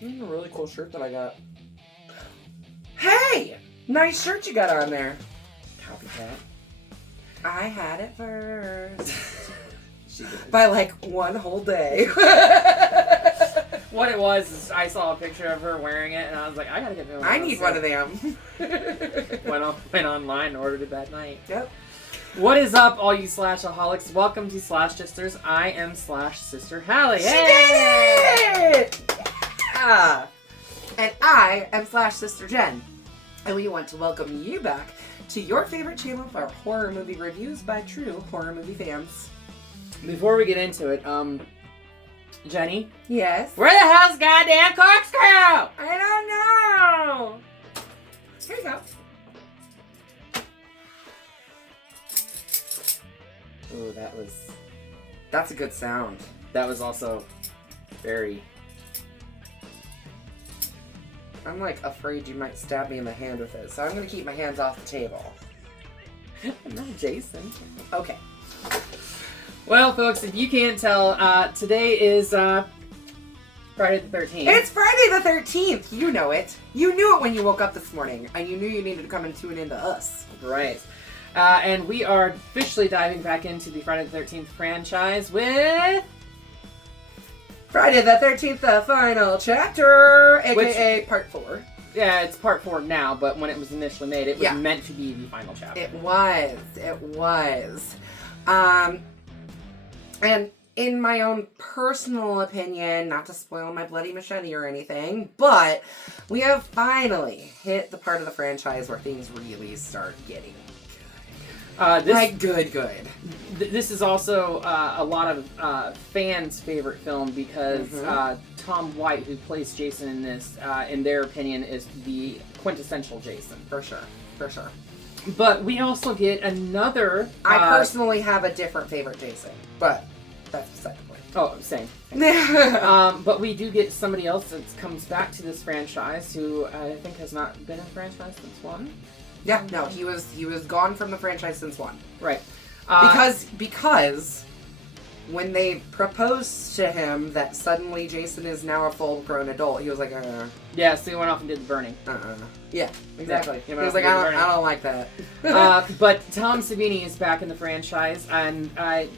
A really cool shirt that I got. Hey! Nice shirt you got on there. Copycat. I had it first. She did. By like one whole day. What it was is I saw a picture of her wearing it and I was like, I gotta get one. I need one of them. Went online and ordered it that night. Yep. What is up, all you Slashaholics? Welcome to Slash Sisters. I am Slash Sister Hallie. She did it! Yeah! And I am Slash Sister Jen. And we want to welcome you back to your favorite channel for horror movie reviews by true horror movie fans. Before we get into it, Jenny? Yes? Where the hell's goddamn corkscrew? I don't know! Here you go. Ooh, That's a good sound. that was also very... I'm like afraid you might stab me in the hand with it, so I'm gonna keep my hands off the table. I'm not Jason. Okay. Well, folks, if you can't tell, today is, Friday the 13th. It's Friday the 13th! You know it. You knew it when you woke up this morning, and you knew you needed to come and tune into us. Right. And we are officially diving back into the Friday the 13th franchise with... Friday the 13th, the final chapter, aka part 4. Yeah, it's part 4 now, but when it was initially made, it was Yeah. meant to be the final chapter. It was. And in my own personal opinion, not to spoil my bloody machete or anything, but we have finally hit the part of the franchise where things really start getting good. This is also a lot of fans' favorite film because Tom White, who plays Jason in this, in their opinion, is the quintessential Jason. For sure. But we also get another... I personally have a different favorite Jason, but that's beside the point. Oh, same. But we do get somebody else that comes back to this franchise who I think has not been in the franchise since 1. Yeah, no, he was gone from the franchise since 1. Right. Because when they proposed to him that suddenly Jason is now a full-grown adult, he was like, Yeah, so he went off and did the burning. Yeah, exactly. Yeah, he was like, I don't like that. But Tom Savini is back in the franchise, and I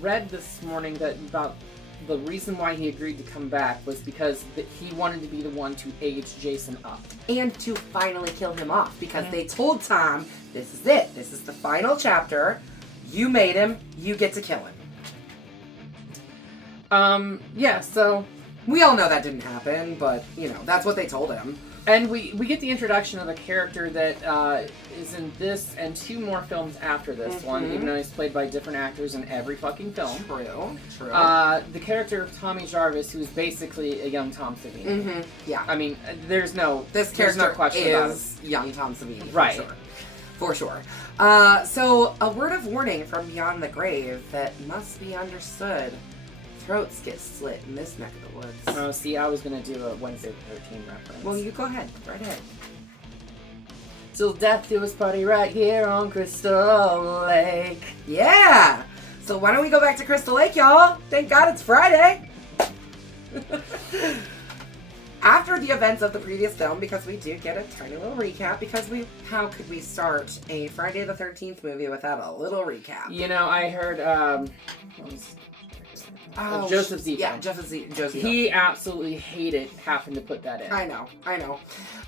read this morning that about the reason why he agreed to come back was because he wanted to be the one to age Jason up. And to finally kill him off, because they told Tom, this is it. This is the final chapter. You made him. You get to kill him. Yeah, so... We all know that didn't happen, but, that's what they told him. And we get the introduction of a character that is in this and 2 more films after this one, even though he's played by different actors in every fucking film. True. The character of Tommy Jarvis, who's basically a young Tom Savini. Yeah. I mean, there's no question about it. Young Tom Savini, right. For sure. So, a word of warning from beyond the grave that must be understood. Throats get slit in this neck of the woods. Oh, see, I was going to do a Wednesday the 13th reference. Well, you go ahead. Right ahead. Till death do us party right here on Crystal Lake. Yeah! So why don't we go back to Crystal Lake, y'all? Thank God it's Friday! After the events of the previous film, because we do get a tiny little recap, because how could we start a Friday the 13th movie without a little recap? I heard, Joseph Zito. Yeah, Joseph Zito. He absolutely hated having to put that in. I know.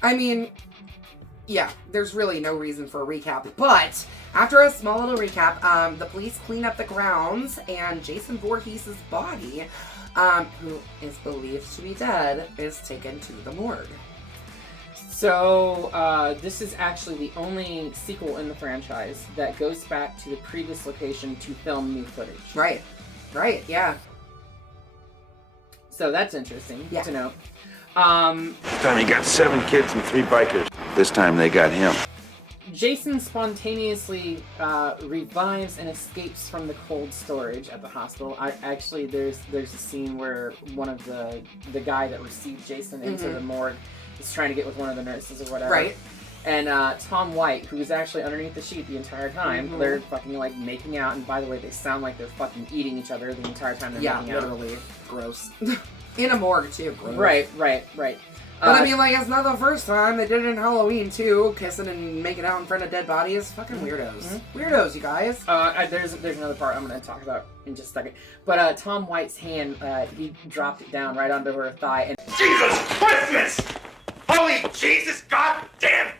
I mean, yeah, there's really no reason for a recap, but after a small little recap, the police clean up the grounds, and Jason Voorhees' body, who is believed to be dead, is taken to the morgue. So, this is actually the only sequel in the franchise that goes back to the previous location to film new footage. Right, yeah. So that's interesting to know. This time he got 7 kids and 3 bikers. This time they got him. Jason spontaneously revives and escapes from the cold storage at the hospital. Actually, there's a scene where one of the guy that received Jason into the morgue is trying to get with one of the nurses or whatever. Right. And Tom White, who was actually underneath the sheet the entire time, they're fucking making out. And by the way, they sound like they're fucking eating each other the entire time they're making out. Literally. Gross. In a morgue, too. Gross. Right. But I mean, like, it's not the first time. They did it in Halloween, too. Kissing and making out in front of dead bodies. Fucking weirdos. Mm-hmm. Weirdos, you guys. There's another part I'm going to talk about in just a second. But Tom White's hand, he dropped it down right onto her thigh. And Jesus Christmas! Holy Jesus goddamn!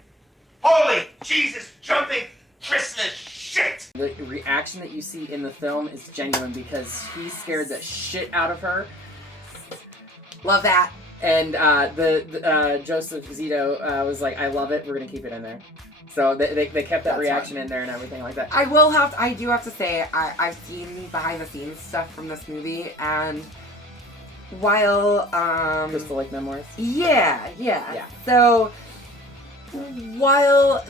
Holy Jesus jumping Christmas shit! The reaction that you see in the film is genuine because he scared the shit out of her. Love that. And the Joseph Zito was like, I love it, we're going to keep it in there. So they kept that reaction in there and everything like that. I do have to say, I've seen behind the scenes stuff from this movie, and while Crystal Lake Memoirs? Yeah. So while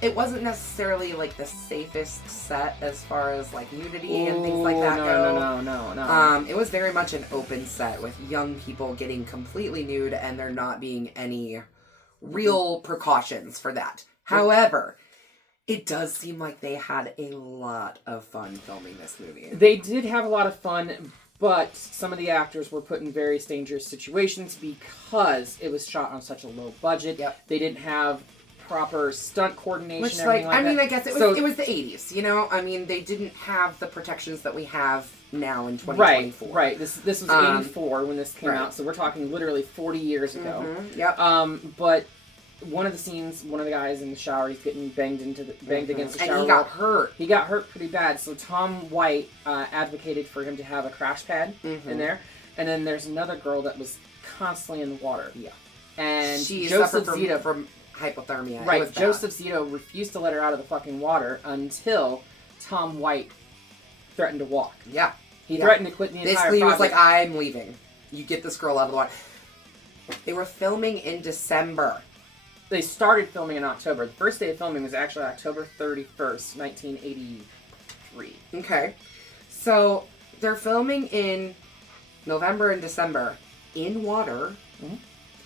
it wasn't necessarily like the safest set as far as like nudity and things like that go. No. It was very much an open set with young people getting completely nude and there not being any real precautions for that. However, it does seem like they had a lot of fun filming this movie. They did have a lot of fun, but some of the actors were put in various dangerous situations because it was shot on such a low budget. Yep. They didn't have proper stunt coordination. Which, and everything like that. I guess it was the 80s, you know? I mean, they didn't have the protections that we have now in 2024. Right. This was 84 when this came out, so we're talking literally 40 years ago. Mm-hmm. Yep. But one of the scenes, one of the guys in the shower, he's getting banged against the shower. And he got hurt. He got hurt pretty bad. So Tom White advocated for him to have a crash pad in there. And then there's another girl that was constantly in the water. Yeah. And she Joseph suffered Zito from hypothermia. Right. Joseph Zito refused to let her out of the fucking water until Tom White threatened to walk. Yeah. He threatened to quit the entire project. Basically, he was like, I'm leaving. You get this girl out of the water. They were filming in December. They started filming in October. The first day of filming was actually October 31st, 1983. Okay. So, they're filming in November and December in water. Mm-hmm.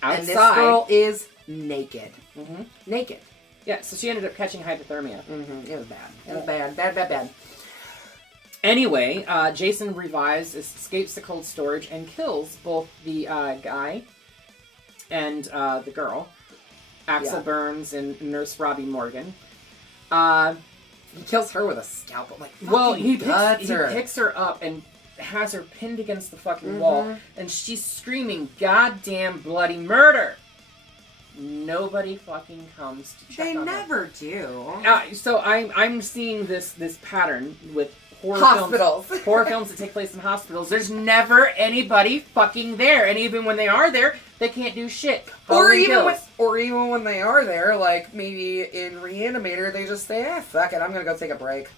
Outside. And this girl is naked. Mm-hmm. Naked. Yeah, so she ended up catching hypothermia. Mm-hmm. It was bad. It was bad. Anyway, Jason revives, escapes the cold storage, and kills both the guy and the girl. Axel Burns and Nurse Robbie Morgan. He kills her with a scalpel. He picks her up and has her pinned against the fucking wall, and she's screaming, "Goddamn bloody murder!" Nobody fucking comes to check on her. They never do. So I'm seeing this pattern with hospitals. Horror films that take place in hospitals. There's never anybody fucking there, and even when they are there, they can't do shit. Or even when they are there, like maybe in Reanimator, they just say, fuck it, I'm gonna go take a break.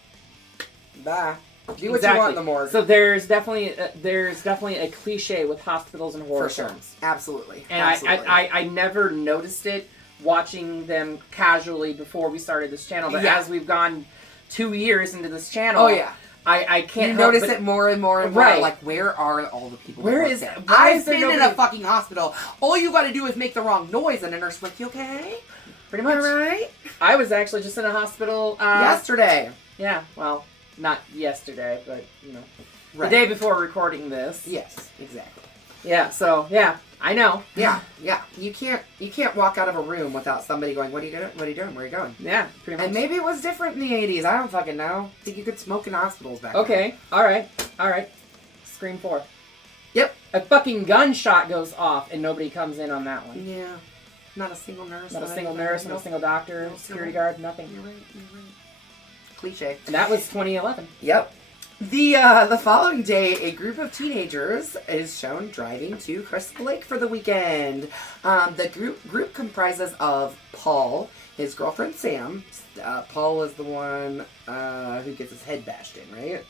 Bye. Do what you want in the morgue. So there's definitely a cliche with hospitals and horror films. Absolutely. And I never noticed it watching them casually before we started this channel, but as we've gone 2 years into this channel, I can't notice it more and more and more. Right. Like, where are all the people? I've been in a fucking hospital. All you got to do is make the wrong noise, and a nurse like, you okay? Pretty much. Right? I was actually just in a hospital yesterday. Yeah. Well, not yesterday, but the day before recording this. Yes. Exactly. Yeah. So I know. Yeah. You can't walk out of a room without somebody going, "What are you doing? What are you doing? Where are you going?" Yeah, pretty much. And maybe it was different in the 80s. I don't fucking know. I think you could smoke in hospitals back then. Okay. All right. Scream 4. Yep. A fucking gunshot goes off and nobody comes in on that one. Yeah. Not a single nurse. Not a single nurse. Not a single doctor. Security guard. Nothing. You're right. Cliche. And that was 2011. Yep. The following day, a group of teenagers is shown driving to Crystal Lake for the weekend. The group comprises of Paul, his girlfriend Sam. Paul is the one who gets his head bashed in, right?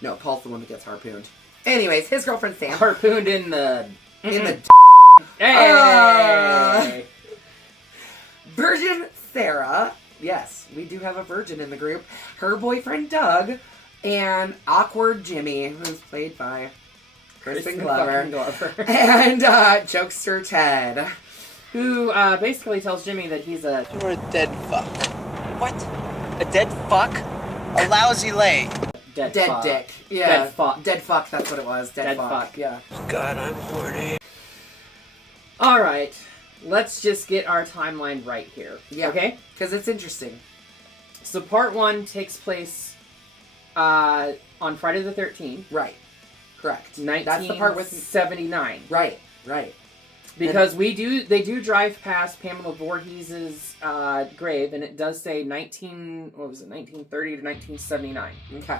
No, Paul's the one that gets harpooned. Anyways, his girlfriend Sam. Harpooned in the... Hey! Virgin Sarah. Yes, we do have a virgin in the group. Her boyfriend Doug. And awkward Jimmy, who's played by Kristen Glover. And jokester Ted. Who basically tells Jimmy that he's a... You're a dead fuck. What? A dead fuck? A lousy lay. dead Dead fuck. dick. Yeah. Dead fuck. Dead fuck, that's what it was. Dead, Dead fuck. fuck. Yeah. God, I'm horny. All right, let's just get our timeline right here. Yeah. Okay. Because it's interesting. So part 1 takes place on Friday the 13th. Right. Correct. 1979. That's the part with... 79. Right. Because they do drive past Pamela Voorhees' grave, and it does say 1930 to 1979. Okay.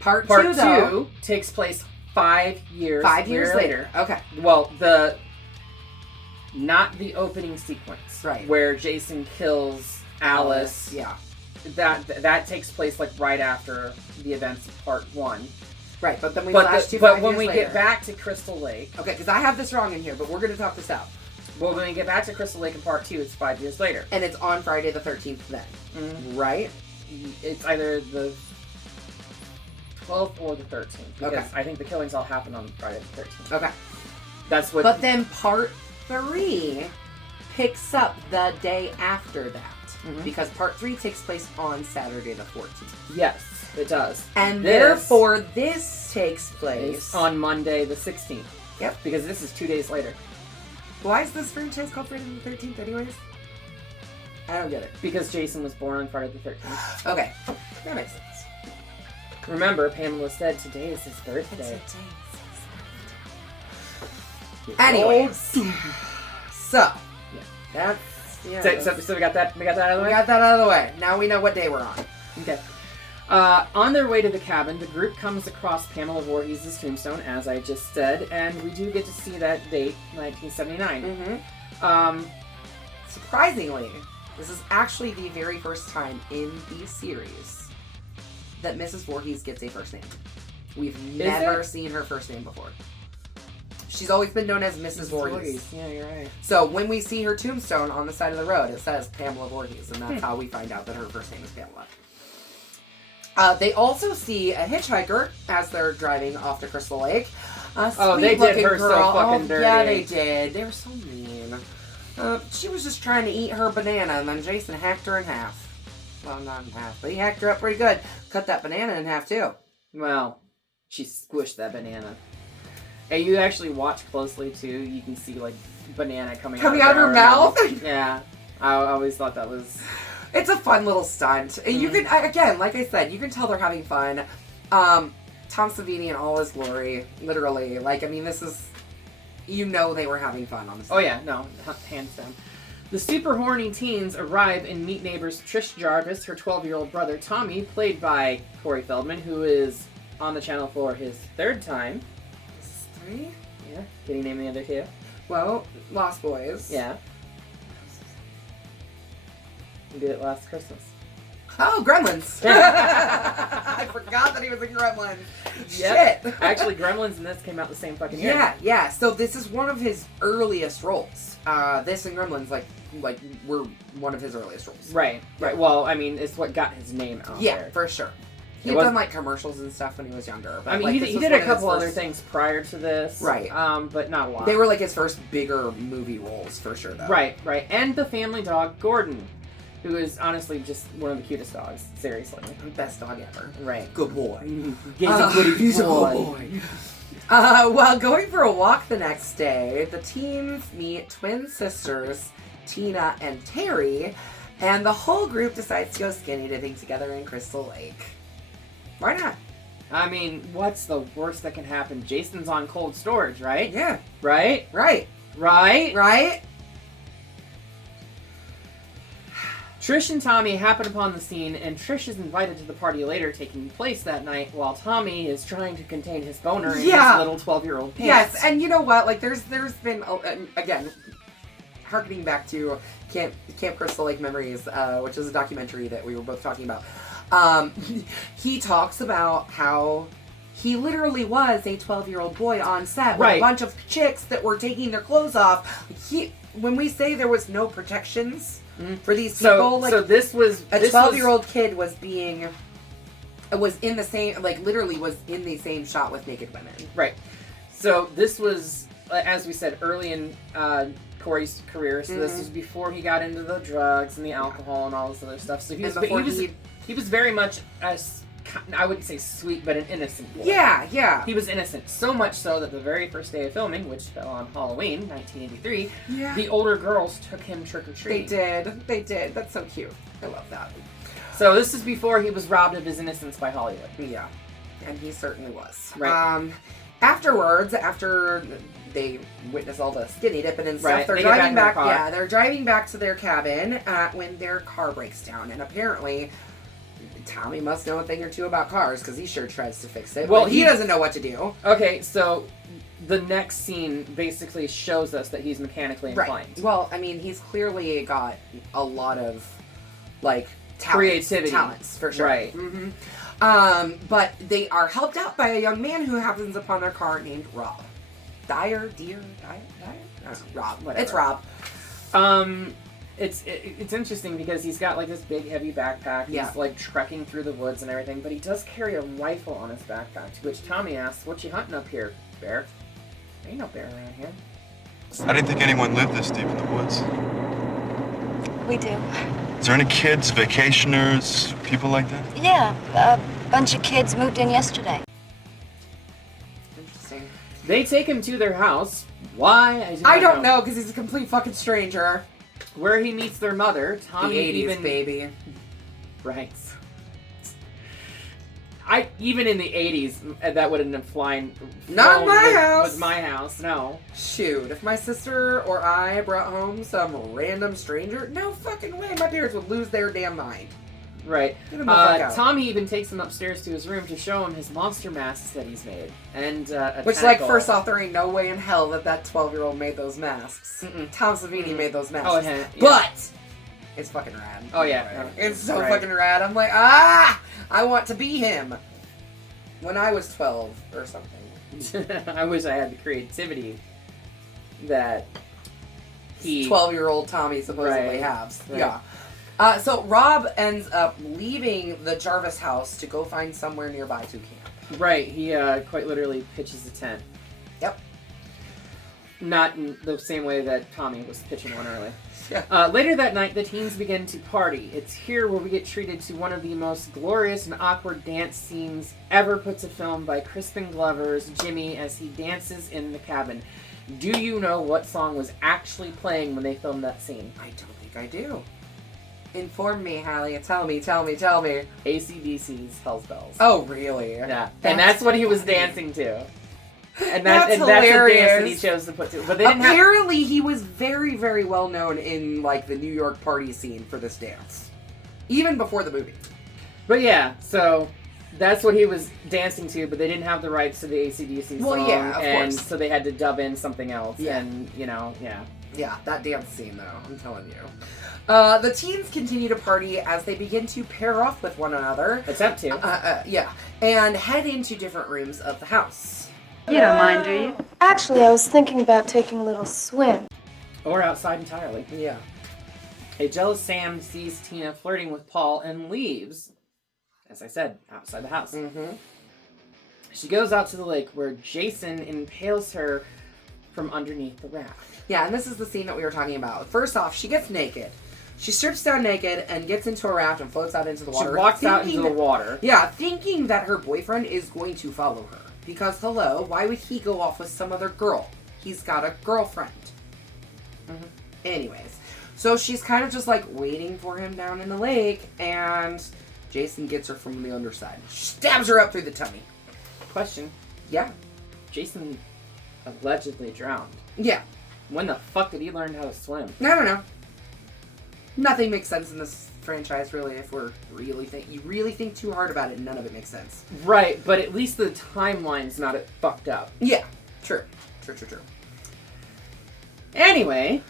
Part 2 though, takes place 5 years. 5 years later. Okay. Well, not the opening sequence, Right. where Jason kills Alice. Yeah. That takes place like right after the events of part 1. Right, but then we But flash to but 5 when years we later. get back to Crystal Lake, Okay, because I have this wrong in here, but we're going to talk this out. well, when we get back to Crystal Lake in part 2, it's 5 years later. And it's on Friday the 13th then. Mhm. Right? It's either the 12th or the 13th. Because Okay. I think the killings all happen on Friday the 13th. Okay. That's what. But then part 3 picks up the day after that. Mhm. Because part 3 takes place on Saturday the 14th. Yes, it does. And This therefore, this takes place It's on Monday the 16th. Yep. Because this is 2 days later. Why is this franchise called Friday the 13th anyways? I don't get it. Because Jason was born on Friday the 13th. Okay. That makes sense. Remember, Pamela said today is his birthday. Anyways. So. Yeah. That's... Yeah, So we got that. We got that out of the we way. got that out of the way. Now we know what day we're on. Okay. On their way to the cabin, the group comes across Pamela Voorhees' tombstone, as I just said, and we do get to see that date, 1979. Mm-hmm. Surprisingly, this is actually the very first time in the series that Mrs. Voorhees gets a first name. We've never seen her first name before. She's always been known as Mrs. Voorhees. Yeah, you're right. So when we see her tombstone on the side of the road, it says Pamela Voorhees, and that's how we find out that her first name is Pamela. They also see a hitchhiker as they're driving off to Crystal Lake. Oh, they did her so fucking dirty. Yeah, they did. They were so mean. She was just trying to eat her banana, and then Jason hacked her in half. Well, not in half, but he hacked her up pretty good. Cut that banana in half, too. Well, she squished that banana. Hey, you actually watch closely, too. You can see, like, banana coming out of her mouth? Yeah. I always thought that was... It's a fun little stunt. You can, again, like I said, you can tell they're having fun. Tom Savini in all his glory, literally. Like, I mean, this is, you know they were having fun on the set. Oh yeah, no, hands down. The super horny teens arrive and meet neighbors Trish Jarvis, her 12-year-old brother Tommy, played by Corey Feldman, who is on the channel for his 3rd time. This is 3? Yeah. Can you name the other 2? Well, Lost Boys. Yeah. We did it last Christmas. Oh, Gremlins. I forgot that he was in Gremlins. Yep. Shit. Actually, Gremlins and this came out the same fucking year. Yeah. So this is one of his earliest roles. This and Gremlins, like were one of his earliest roles. Right. Well, I mean, it's what got his name out Yeah, there. for sure. He It had was- done like commercials and stuff when he was younger. But, I mean, like, he this was did one a of his couple other first- things prior to this. Right. But not a lot. They were like his first bigger movie roles, for sure, though. Right. And the family dog, Gordon, who is honestly just one of the cutest dogs. Seriously. Best dog ever. Right. Good boy. He's a good He's a boy. good boy. While going for a walk the next day, the teens meet twin sisters, Tina and Terry, and the whole group decides to go skinny dipping together in Crystal Lake. Why not? I mean, what's the worst that can happen? Jason's on cold storage, right? Yeah. Right? Right. Right? Trish and Tommy happen upon the scene, and Trish is invited to the party later taking place that night, while Tommy is trying to contain his boner in his little 12-year-old pants. Yes, and you know what? Like, there's been, again, harkening back to Camp Crystal Lake Memories, which is a documentary that we were both talking about. He talks about how he literally was a 12-year-old boy on set with a bunch of chicks that were taking their clothes off. When we say there was no protections for these people, so this was a 12-year-old kid was in the same, like literally was in the same shot with naked women. Right. So this was, as we said, early in Corey's career. So this was before he got into the drugs and the alcohol and all this other stuff. So he was He was very much I wouldn't say sweet, but an innocent boy. Yeah. He was innocent, so much so that the very first day of filming, which fell on Halloween, 1983, the older girls took him trick-or-treating. They did. That's so cute. I love that. So this is before he was robbed of his innocence by Hollywood. Yeah. And he certainly was. Right. Afterwards, after they witness all the skinny dipping and stuff, Right. they're They get back driving in their back. car. Yeah, they're driving back to their cabin when their car breaks down, and apparently Tommy must know a thing or two about cars because he sure tries to fix it. Well, but he doesn't know what to do. Okay, so the next scene basically shows us that he's mechanically inclined. Right. Well, I mean, he's clearly got a lot of creativity, talents for sure. Right. Mm-hmm. But they are helped out by a young man who happens upon their car named Rob. Dyer? No, Rob. Whatever. It's Rob. It's interesting because he's got this big heavy backpack. Yeah. He's trekking through the woods and everything, but he does carry a rifle on his backpack. To which Tommy asks, "What you hunting up here, bear?" Ain't no bear around here. I didn't think anyone lived this deep in the woods. We do. Is there any kids, vacationers, people like that? Yeah, a bunch of kids moved in yesterday. Interesting. They take him to their house. Why? I don't know because he's a complete fucking stranger. Where he meets their mother, Tommy. The 80s, baby. Right. Even in the 80s, that wouldn't have flown. Not my house. Was my house, no. Shoot, if my sister or I brought home some random stranger, no fucking way. My parents would lose their damn mind. Right. Get him the fuck out. Tommy even takes him upstairs to his room to show him his monster masks that he's made. And Which, first off, there ain't no way in hell that 12-year-old made those masks. Tom Savini made those masks. Oh, yeah. But it's fucking rad. Oh, yeah. It's so Right. fucking rad. I'm like, I want to be him. When I was 12 or something. I wish I had the creativity that he... 12-year-old Tommy supposedly has. Right. Yeah. So Rob ends up leaving the Jarvis house to go find somewhere nearby to camp. Right, he quite literally pitches a tent. Yep. Not in the same way that Tommy was pitching one early. Yeah. Later that night, the teens begin to party. It's here where we get treated to one of the most glorious and awkward dance scenes ever put to film by Crispin Glover's Jimmy as he dances in the cabin. Do you know what song was actually playing when they filmed that scene? I don't think I do. Inform me, Hallie. Tell me. AC/DC's Hell's Bells. Oh, really? Yeah. And that's what he was dancing to. And that's the dance hilarious. that he chose to put to. But they didn't Apparently, he was very, very well known in the New York party scene for this dance, even before the movie. But yeah, so that's what he was dancing to. But they didn't have the rights to the AC/DC song. Well, yeah, of and course. so they had to dub in something else. Yeah. And yeah. Yeah, that dance scene, though, I'm telling you. The teens continue to party as they begin to pair off with one another. Attempt to. Yeah, and head into different rooms of the house. You don't mind, do you? Actually, I was thinking about taking a little swim. Or outside entirely. Yeah. A jealous Sam sees Tina flirting with Paul and leaves, as I said, outside the house. Mm-hmm. She goes out to the lake where Jason impales her from underneath the raft. Yeah, and this is the scene that we were talking about. First off, she gets naked. She strips down naked and gets into a raft and floats out into the water. She walks out into the water. Yeah, thinking that her boyfriend is going to follow her. Because, hello, why would he go off with some other girl? He's got a girlfriend. Mm-hmm. Anyways, so she's kind of just waiting for him down in the lake, and Jason gets her from the underside. Stabs her up through the tummy. Question. Yeah. Jason allegedly drowned. Yeah. When the fuck did he learn how to swim? I don't know. Nothing makes sense in this franchise, really, if we're you really think too hard about it, and none of it makes sense. Right, but at least the timeline's not fucked up. Yeah, true. Anyway.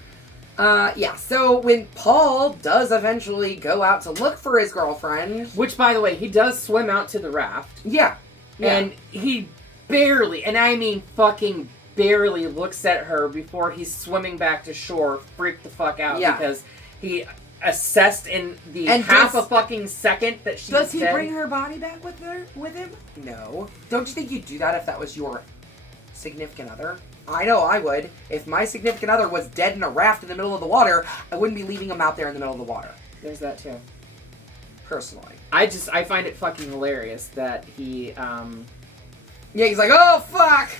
Yeah, so when Paul does eventually go out to look for his girlfriend... Which, by the way, he does swim out to the raft. Yeah. And he barely, and I mean fucking barely, looks at her before he's swimming back to shore, freaked the fuck out, because he assessed in the half a fucking second that she was Does he dead. bring her body back with him? No. Don't you think you'd do that if that was your significant other? I know I would. If my significant other was dead in a raft in the middle of the water, I wouldn't be leaving him out there in the middle of the water. There's that too. personally. I find it fucking hilarious that he, Yeah, he's like, oh, fuck!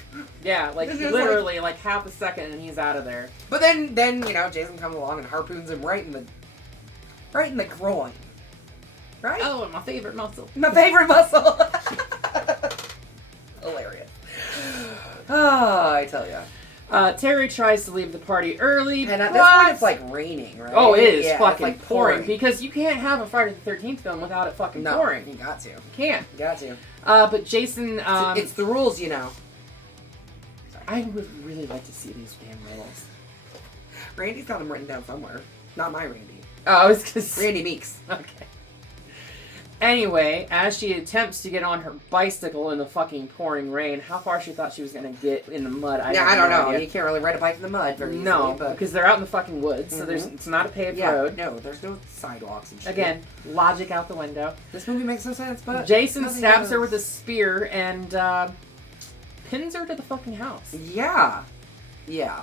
yeah, like, This is literally, like, half a second and he's out of there. But then, you know, Jason comes along and harpoons him right in the groin. Right? Oh, my favorite muscle. My favorite muscle! Hilarious. Oh, I tell ya. Terry tries to leave the party early, And at but... this point, it's like raining, right? Oh, it is Yeah, fucking it's like pouring. Because you can't have a Friday the 13th film without it fucking No, pouring. you got to. You Can't. got to. But Jason, It's the rules, you know. I would really like to see these damn rules. Randy's got them written down somewhere. Not my Randy. Oh, I was gonna say... Randy Meeks. Okay. Anyway, as she attempts to get on her bicycle in the fucking pouring rain, how far she thought she was gonna get in the mud, I Yeah, have I don't no know. idea. You can't really ride a bike in the mud very easily. No, but because they're out in the fucking woods, so it's not a paved road. No, there's no sidewalks and shit. Again, logic out the window. This movie makes no sense, but Jason nothing stabs her does. with a spear and pins her to the fucking house. Yeah. Yeah.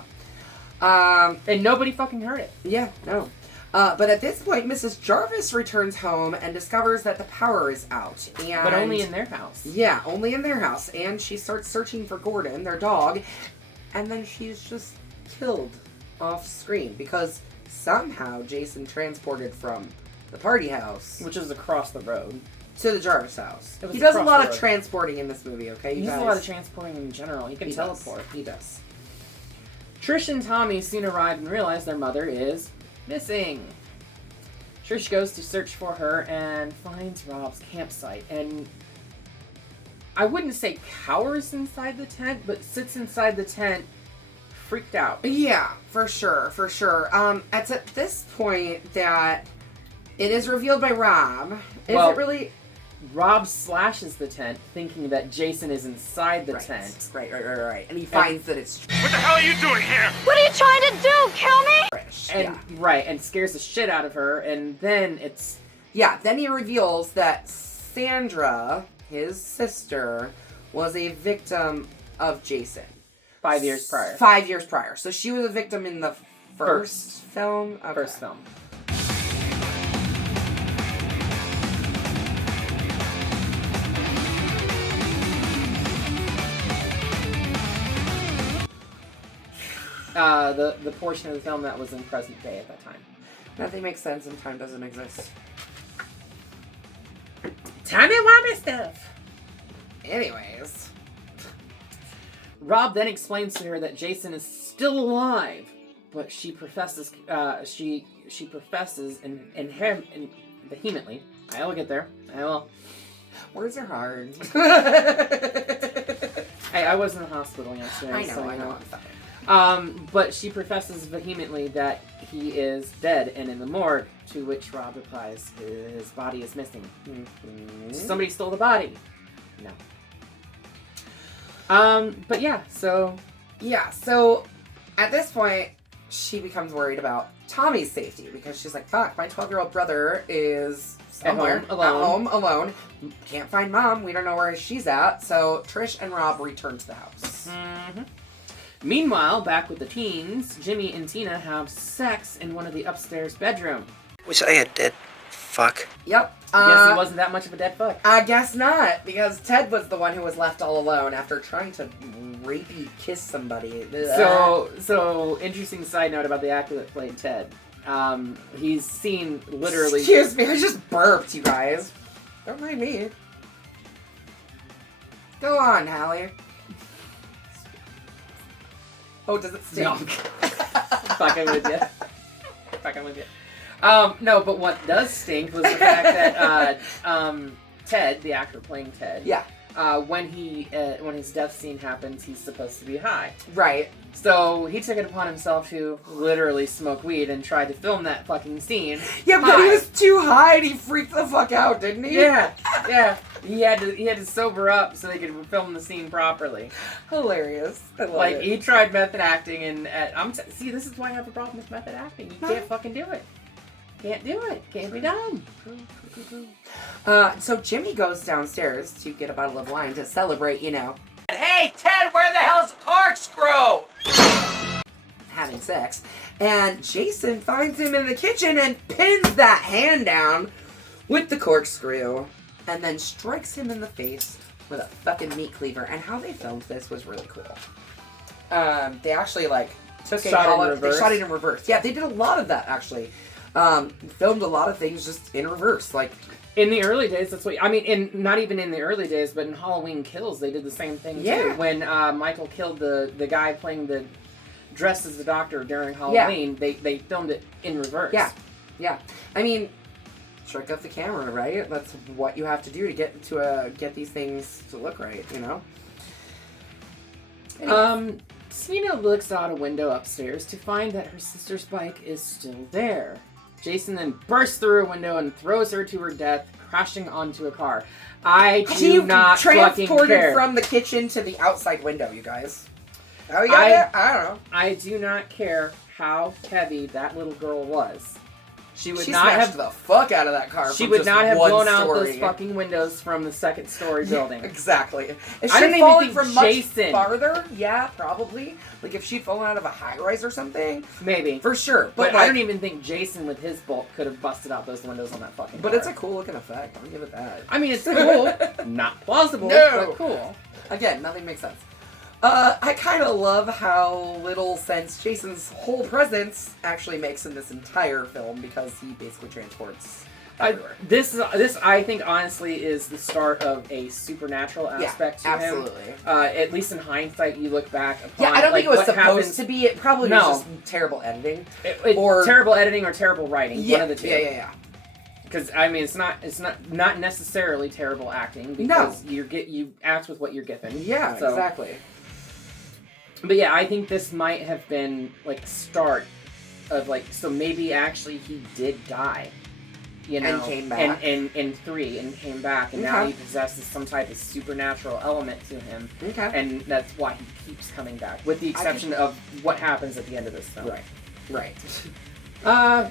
And nobody fucking heard it. Yeah, no. But at this point, Mrs. Jarvis returns home and discovers that the power is out. And But only in their house. Yeah, only in their house. And she starts searching for Gordon, their dog, and then she's just killed off screen because somehow Jason transported from the party house Which is across the road. to the Jarvis house. It was He does a across lot the of road. transporting in this movie, okay? He You does guys? a lot of transporting in general. He can He teleport. does. He does. Trish and Tommy soon arrive and realize their mother is missing. Trish goes to search for her and finds Rob's campsite. And I wouldn't say cowers inside the tent, but sits inside the tent freaked out. Yeah, for sure, for sure. It's at this point that it is revealed by Rob. Is Well, it really? Rob slashes the tent, thinking that Jason is inside the Right. tent. Right. And he finds that it's What the hell are you doing here? What are you trying to do? Kill me? Trish. And and scares the shit out of her, and then it's Yeah, then he reveals that Sandra, his sister, was a victim of Jason. 5 years prior. 5 years prior. So she was a victim in the first film? Okay. First film. The portion of the film that was in present day at that time. Nothing makes sense and time doesn't exist. Timey-wimey stuff! Anyways. Rob then explains to her that Jason is still alive, but she professes she professes in vehemently. I will get there. I will. Words are hard. Hey, I was in the hospital yesterday. I know, so, I you know. I'm sorry. But she professes vehemently that he is dead and in the morgue, to which Rob replies, his body is missing. Mm-hmm. Somebody stole the body. No. But yeah, so... Yeah, so at this point, she becomes worried about Tommy's safety because she's like, fuck, my 12-year-old brother is somewhere At home, alone. Can't find mom. We don't know where she's at. So Trish and Rob return to the house. Mm-hmm. Meanwhile, back with the teens, Jimmy and Tina have sex in one of the upstairs bedroom. Was I a dead fuck? Yep. Guess he wasn't that much of a dead fuck. I guess not, because Ted was the one who was left all alone after trying to rapey kiss somebody. So interesting side note about the actor that played Ted. He's seen literally... Excuse me, I just burped, you guys. Don't mind me. Go on, Hallie. Oh, does it stink? No. Fucking with you. Fucking with you. No, but what does stink was the fact that Ted, the actor playing Ted, Yeah. when his death scene happens, he's supposed to be high. Right. So he took it upon himself to literally smoke weed and tried to film that fucking scene. Yeah, but high. he was too high and he freaked the fuck out, didn't he? Yeah. He had to sober up so they could film the scene properly. Hilarious. I love Like it. he tried method acting, and see, this is why I have a problem with method acting. You can't fucking do it. Can't do it. Can't be done. So Jimmy goes downstairs to get a bottle of wine to celebrate, you know, Hey, Ted, where the hell's the corkscrew? having sex. And Jason finds him in the kitchen and pins that hand down with the corkscrew and then strikes him in the face with a fucking meat cleaver. And how they filmed this was really cool. They actually took Shot it in reverse. They shot it in reverse. Yeah, they did a lot of that actually. Filmed a lot of things just in reverse. In the early days, that's what not even in the early days, but in Halloween Kills, they did the same thing too. When Michael killed the guy playing the dressed as the doctor during Halloween, they filmed it in reverse. Yeah. I mean, trick of the camera, right? That's what you have to do to get these things to look right, you know. Anyway. Selena looks out a window upstairs to find that her sister's bike is still there. Jason then bursts through a window and throws her to her death, crashing onto a car. I do not fucking care. From the kitchen to the outside window, you guys. How you got there? I don't know. I do not care how heavy that little girl was. She She not smashed have the fuck out of that car. She from would just not have one blown out story. those fucking windows from the second story building. Exactly. If I don't she'd even fallen think from Jason- much farther, yeah, probably. Like if she'd fallen out of a high rise or something, Maybe. for sure. But I don't even think Jason with his bulk could have busted out those windows on that fucking But car. it's a cool looking effect. I'll give it that. I mean, it's cool. Not plausible, No. but cool. Again, nothing makes sense. I kind of love how little sense Jason's whole presence actually makes in this entire film because he basically transports everywhere. This I think honestly is the start of a supernatural aspect to absolutely. him. At least in hindsight, you look back upon. Yeah, I don't think it was what supposed happens, to be. It probably was just terrible editing. Or terrible editing or terrible writing. Yeah, one of the two. yeah. Because I mean, it's not necessarily terrible acting because you act with what you're given. Yeah, So- exactly. But yeah, I think this might have been like the start of so maybe actually he did die. You know, And came back. And in 3 and came back, and now Okay. he possesses some type of supernatural element to him. Okay. And that's why he keeps coming back, with the exception of what happens at the end of this film. Right.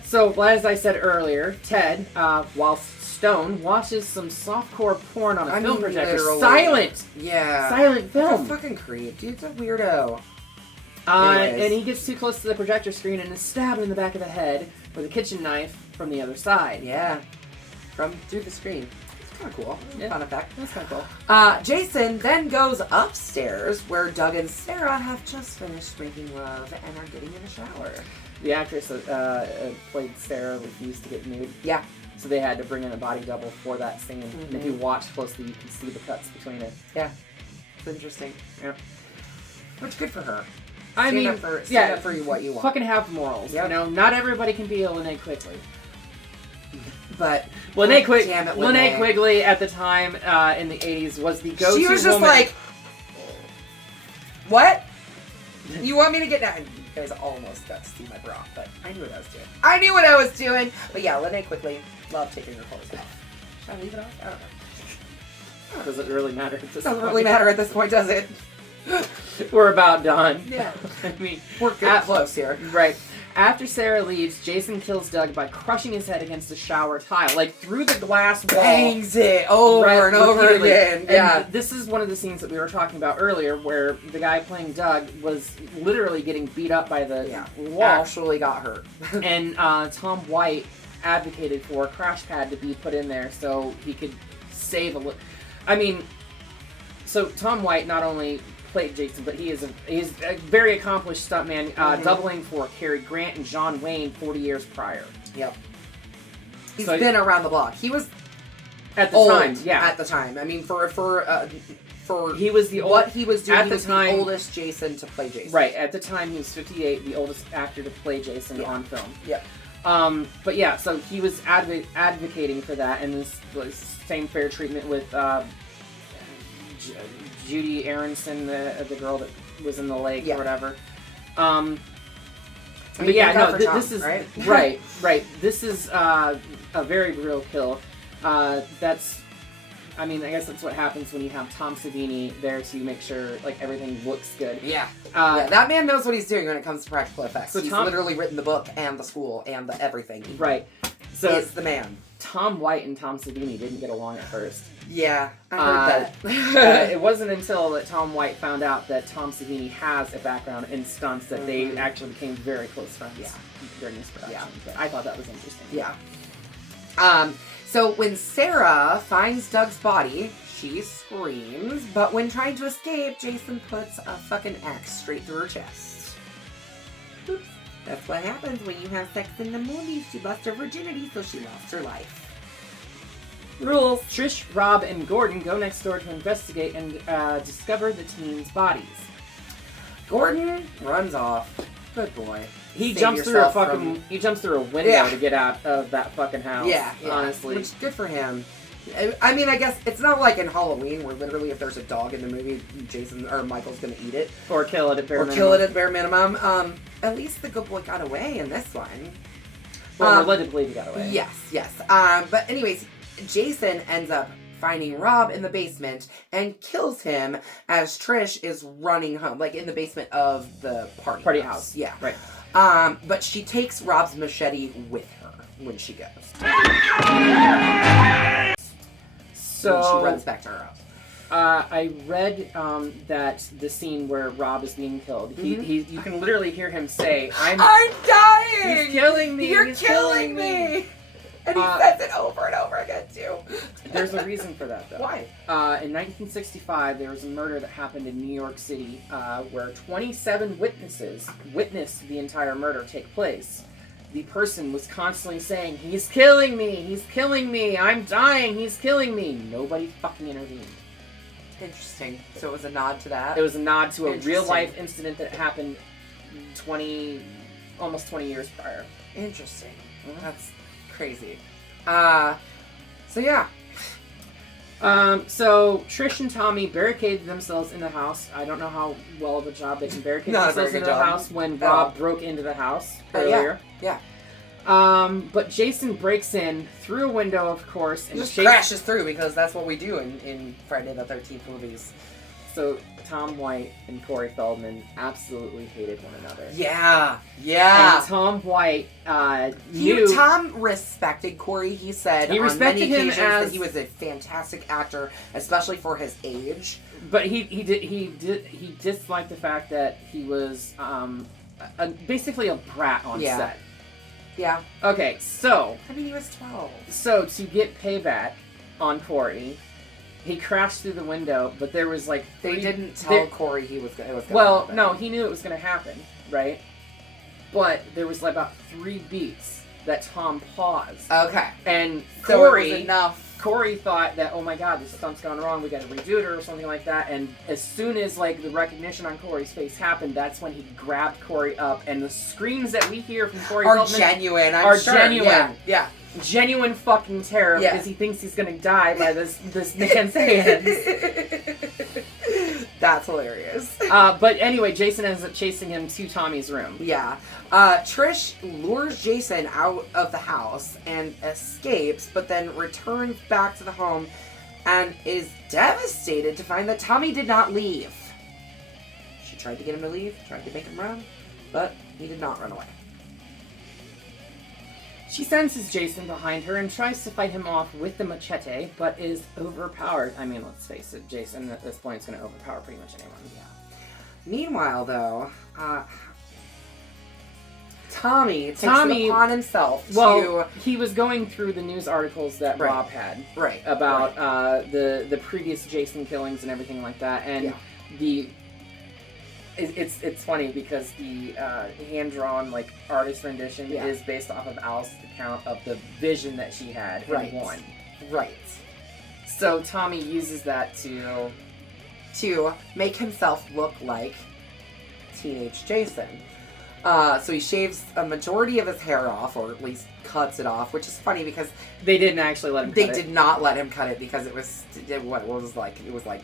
So as I said earlier, Ted, while stoned, watches some softcore porn on a film projector. Literally. Silent! Yeah. Silent What film! a fucking creep. Dude's a weirdo. And he gets too close to the projector screen and is stabbed in the back of the head with a kitchen knife from the other side. Yeah. Through the screen. It's kind of cool. Yeah. Fun effect. That's kind of cool. Jason then goes upstairs where Doug and Sarah have just finished making love and are getting in the shower. The actress that played Sarah refused to get nude. Yeah. So they had to bring in a body double for that scene. And if you watch closely, you can see the cuts between it. Yeah. It's interesting. Yeah. Which good for her. I mean, stand up for what you want. Fucking have morals. Yep. You know, not everybody can be a Linnea Quigley. But Linnea Linnea Quigley at the time in the 80s was the go-to She was just woman. like, what? You want me to get down? You guys almost got to see my bra, but I knew what I was doing. But yeah, Linnea Quigley loved taking her clothes off. Should I leave it off? I don't know. Does it really matter at this Doesn't point? really matter at this point, does it? We're about done. Yeah. I mean, We're good close here. Right. After Sarah leaves, Jason kills Doug by crushing his head against a shower tile, like through the glass wall. Bangs it over and over repeatedly. again. And Yeah. this is one of the scenes that we were talking about earlier, where the guy playing Doug was literally getting beat up by the wall. Actually got hurt. And Tom White advocated for a crash pad to be put in there so he could save a little. I mean, so Tom White not only played Jason, but he's a very accomplished stuntman, doubling for Cary Grant and John Wayne 40 years prior. Yep. He's been around the block. He was at the old time. Yeah, at the time. I mean, for he was the what he was doing. at He the was time, the oldest Jason to play Jason. Right at the time, he was 58, the oldest actor to play Jason on film. Yep. But yeah, so he was advocating for that, and this was same fair treatment with Judy Aronson, the girl that was in the lake or whatever. But yeah, no, this is right. right. This is a very brutal kill. That's, I mean, I guess that's what happens when you have Tom Savini there to make sure like everything looks good. Yeah. That man knows what he's doing when it comes to practical effects. So he's literally written the book and the school and the everything. Right. So he's the man. Tom White and Tom Savini didn't get along at first. Yeah, I heard that. It wasn't until that Tom White found out that Tom Savini has a background in stunts that they actually became very close friends during this production. Yeah. But I thought that was interesting. Yeah. So when Sarah finds Doug's body, she screams, but when trying to escape, Jason puts a fucking axe straight through her chest. Oops. That's what happens when you have sex in the movies. She lost her virginity, so she lost her life. Rules. Trish, Rob, and Gordon go next door to investigate and discover the teens' bodies. Gordon runs off. Good boy. He Save jumps through a yourself fucking. from- He jumps through a window to get out of that fucking house. Yeah, honestly. Which, good for him. I mean, I guess it's not like in Halloween where literally if there's a dog in the movie, Jason or Michael's gonna eat it. Or kill it at bare minimum. Kill it at bare minimum. At least the good boy got away in this one. Well, we're led to believe he got away. Yes. But anyways, Jason ends up finding Rob in the basement and kills him as Trish is running home, like in the basement of the party house. Yeah. Right. But she takes Rob's machete with her when she goes. So when she runs back to her house. I read that the scene where Rob is being killed, you can literally hear him say, "I'm dying! He's killing me! You're He's killing me!" And he says it over and over again, too. There's a reason for that, though. Why? In 1965, there was a murder that happened in New York City where 27 witnesses witnessed the entire murder take place. The person was constantly saying, "He's killing me! He's killing me! I'm dying! He's killing me!" Nobody fucking intervened. Interesting. So it was a nod to that? It was a nod to a real-life incident that happened almost 20 years prior. Interesting. That's crazy. So yeah. So Trish and Tommy barricaded themselves in the house. I don't know how well of a job they can barricade themselves in the house when Rob broke into the house earlier. Yeah. But Jason breaks in through a window, of course, and just crashes through because that's what we do in Friday the 13th movies. So Tom White and Corey Feldman absolutely hated one another. Yeah. And Tom White knew... Tom respected Corey. He said he respected on many him occasions as that he was a fantastic actor, especially for his age. But he disliked the fact that he was basically a brat on set. Yeah. Okay, so... I mean, he was 12. So, to get payback on Corey, he crashed through the window, but there was like... They didn't tell Corey it was going to happen. No, he knew it was going to happen, right? But there was like about 3 beats that Tom paused. Okay. And so Corey... it was enough. Corey thought that, oh my god, this stunt's gone wrong, we gotta redo it or something like that, and as soon as, like, the recognition on Corey's face happened, that's when he grabbed Corey up, and the screams that we hear from Corey Feldman genuine, I'm sure. Genuine. Yeah. Genuine fucking terror, because he thinks he's gonna die by this man's hands. That's hilarious. But anyway, Jason ends up chasing him to Tommy's room. Yeah. Trish lures Jason out of the house and escapes, but then returns back to the home and is devastated to find that Tommy did not leave. She tried to get him to leave, tried to make him run, but he did not run away. She senses Jason behind her and tries to fight him off with the machete, but is overpowered. I mean, let's face it, Jason at this point is going to overpower pretty much anyone. Yeah. Meanwhile, though, Tommy takes it upon himself to... he was going through the news articles that Rob had. Right. About the previous Jason killings and everything like that. And it's funny because the hand-drawn, like, artist rendition is based off of Alice's account of the vision that she had in one. Right. So Tommy uses that to make himself look like teenage Jason. So he shaves a majority of his hair off, or at least cuts it off, which is funny because they didn't actually let him cut it. They did not let him cut it because it was like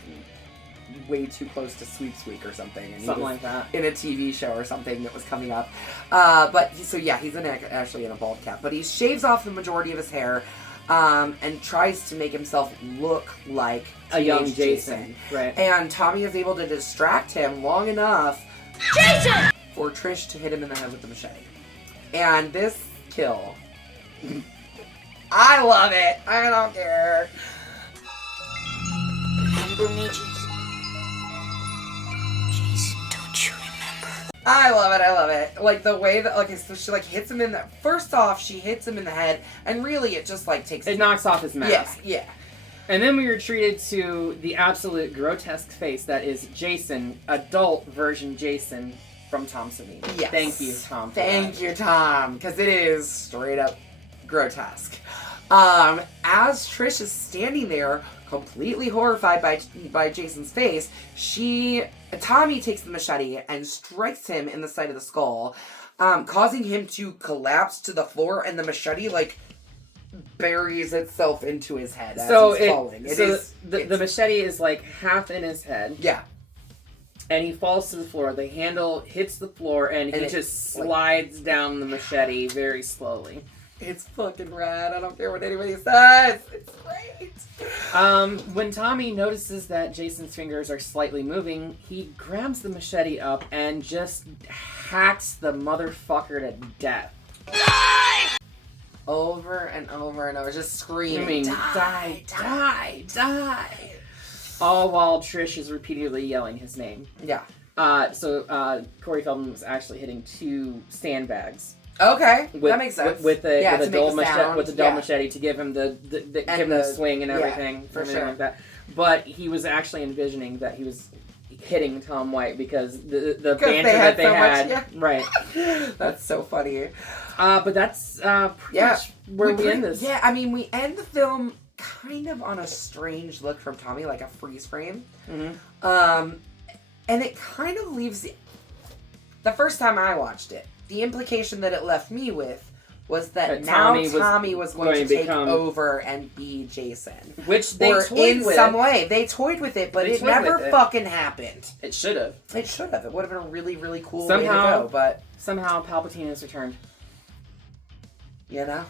way too close to Sweeps Week or something. And something like that. In a TV show or something that was coming up. He's actually in a bald cap. But he shaves off the majority of his hair and tries to make himself look like a young Jason. Right. And Tommy is able to distract him long enough for Trish to hit him in the head with the machete. And this kill, I love it. I don't care. Remember me, Jason? Jason, don't you remember? I love it. Like, the way that, like, so she, like, hits him in the... First off, she hits him in the head, and really it just, like, takes... It knocks off his mask. Yeah. And then we were treated to the absolute grotesque face that is Jason, adult version Jason from Tom Savini. Yes. Thank you, Tom. Thank you, Tom, because it is straight up grotesque. As Trish is standing there, completely horrified by Jason's face, Tommy takes the machete and strikes him in the side of the skull, causing him to collapse to the floor, and the machete, like, buries itself into his head as he's falling. The machete is, like, half in his head. Yeah. And he falls to the floor. The handle hits the floor, and he just slides down the machete very slowly. It's fucking rad. I don't care what anybody says. It's great. When Tommy notices that Jason's fingers are slightly moving, he grabs the machete up and just hacks the motherfucker to death. Die! Over and over and over, just screaming, die. All while Trish is repeatedly yelling his name. Yeah. So Corey Feldman was actually hitting 2 sandbags. Okay, that makes sense. With a dull machete to give him the swing and everything. Yeah, for sure. Like that. But he was actually envisioning that he was hitting Tom White because the banter that they had. Right. That's so funny. But that's pretty much where we end this. Yeah, I mean, we end the film kind of on a strange look from Tommy, like a freeze frame. Mm-hmm. And it kind of leaves the first time I watched it, the implication that it left me with was that now Tommy was going to take over and be Jason. Which they toyed in with. some way. They toyed with it, but it never fucking happened. It should have. It should have. It would have been a really, really cool way to go, but... Somehow Palpatine has returned. You know?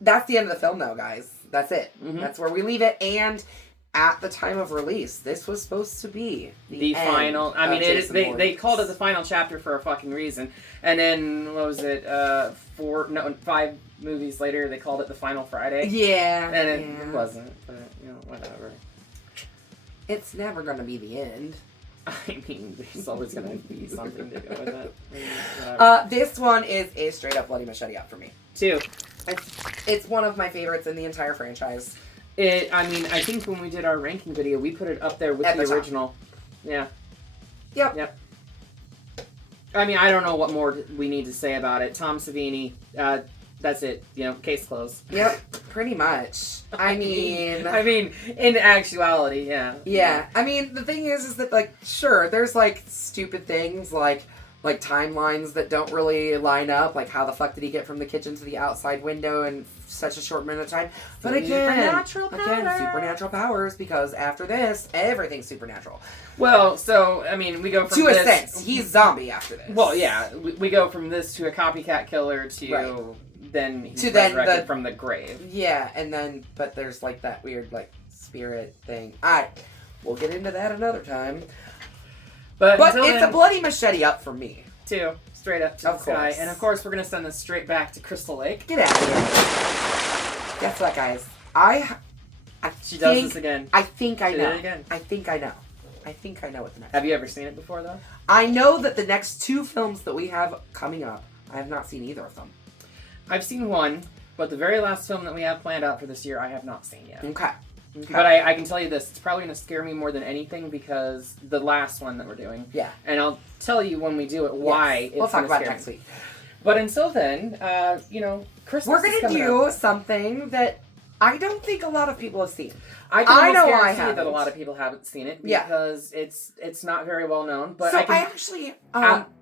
That's the end of the film, though, guys. That's it. Mm-hmm. That's where we leave it, and... At the time of release, this was supposed to be the final. I mean, they called it the final chapter for a fucking reason. And then what was it? 5 movies later, they called it the Final Friday. Yeah, and it wasn't. But whatever. It's never gonna be the end. I mean, there's always gonna be something to go with it. This one is a straight up bloody machete up for me. 2. It's one of my favorites in the entire franchise. I think when we did our ranking video, we put it up there with the original. Yeah. Yep. I mean, I don't know what more we need to say about it. Tom Savini, that's it. Case closed. Yep, pretty much. I mean, in actuality, yeah. Yeah. I mean, the thing is that, like, sure, there's, like, stupid things, like timelines that don't really line up, like how the fuck did he get from the kitchen to the outside window in such a short minute of time? But supernatural powers, because after this, everything's supernatural. Well, so, I mean, we go from to a sense, he's zombie after this. Well, yeah, we go from this to a copycat killer to then he's resurrected from the grave. Yeah, and then, but there's, like, that weird, like, spirit thing. We'll get into that another time. But it's a bloody machete up for me. 2. Straight up to the sky. And of course, we're going to send this straight back to Crystal Lake. Get out of here. Guess what, guys? She does this again. I think I know. Did it again. I think I know what the next Have you ever seen it before, though? I know that the next 2 films that we have coming up, I have not seen either of them. I've seen one, but the very last film that we have planned out for this year, I have not seen yet. Okay. But I can tell you this, it's probably going to scare me more than anything because the last one that we're doing. Yeah. And I'll tell you when we do it why we'll it's talk about it scare next week. But until then, Christmas we're going to do something that I don't think a lot of people have seen. I know I have that a lot of people haven't seen it because it's not very well known. But so I actually...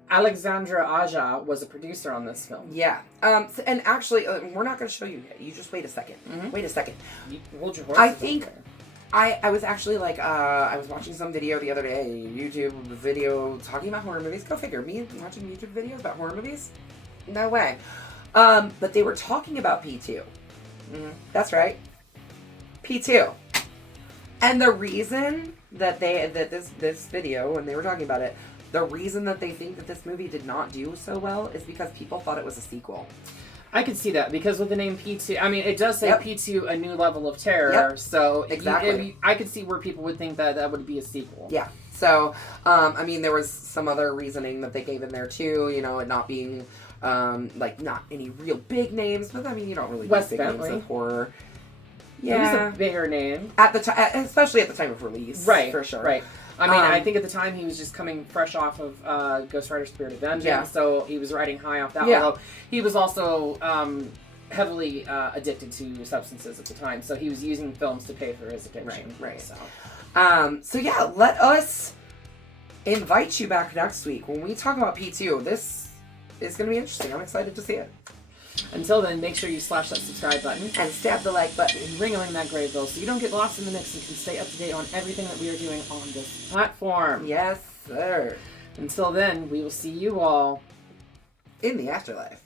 Alexandra Aja was a producer on this film. Yeah. And actually, we're not going to show you yet. You just wait a second. Mm-hmm. Wait a second. Hold your horses. I think... I was actually like, I was watching some video the other day, YouTube video talking about horror movies. Go figure. Me watching YouTube videos about horror movies? No way. But they were talking about P2. Mm-hmm. That's right. P2. And the reason that this video, when they were talking about it, the reason that they think that this movie did not do so well is because people thought it was a sequel. I could see that because with the name P2, I mean, it does say Yep. P2, a new level of terror. Yep. So Exactly. I could see where people would think that would be a sequel. Yeah. So, I mean, there was some other reasoning that they gave in there too. You know, it not being like not any real big names, but I mean, you don't really Wes need big Bentley. names of horror. Yeah, Yeah, he's a bigger name. at the time, especially at the time of release, Right, For sure, Right. I mean, I Um, think at the time he was just coming fresh off of Ghost Rider Spirit of Vengeance, Yeah. so he was riding high off that. Yeah. Although he was also heavily addicted to substances at the time, so he was using films to pay for his addiction. Right. So Yeah, let us invite you back next week when we talk about P2. This is going to be interesting. I'm excited to see it. until then, make sure you slash that subscribe button And stab the like button. and ring-a-ling that grave bell so you don't get lost in the mix and can stay up to date on everything that we are doing on this platform. Yes, sir. Until then, we will see you all In the afterlife.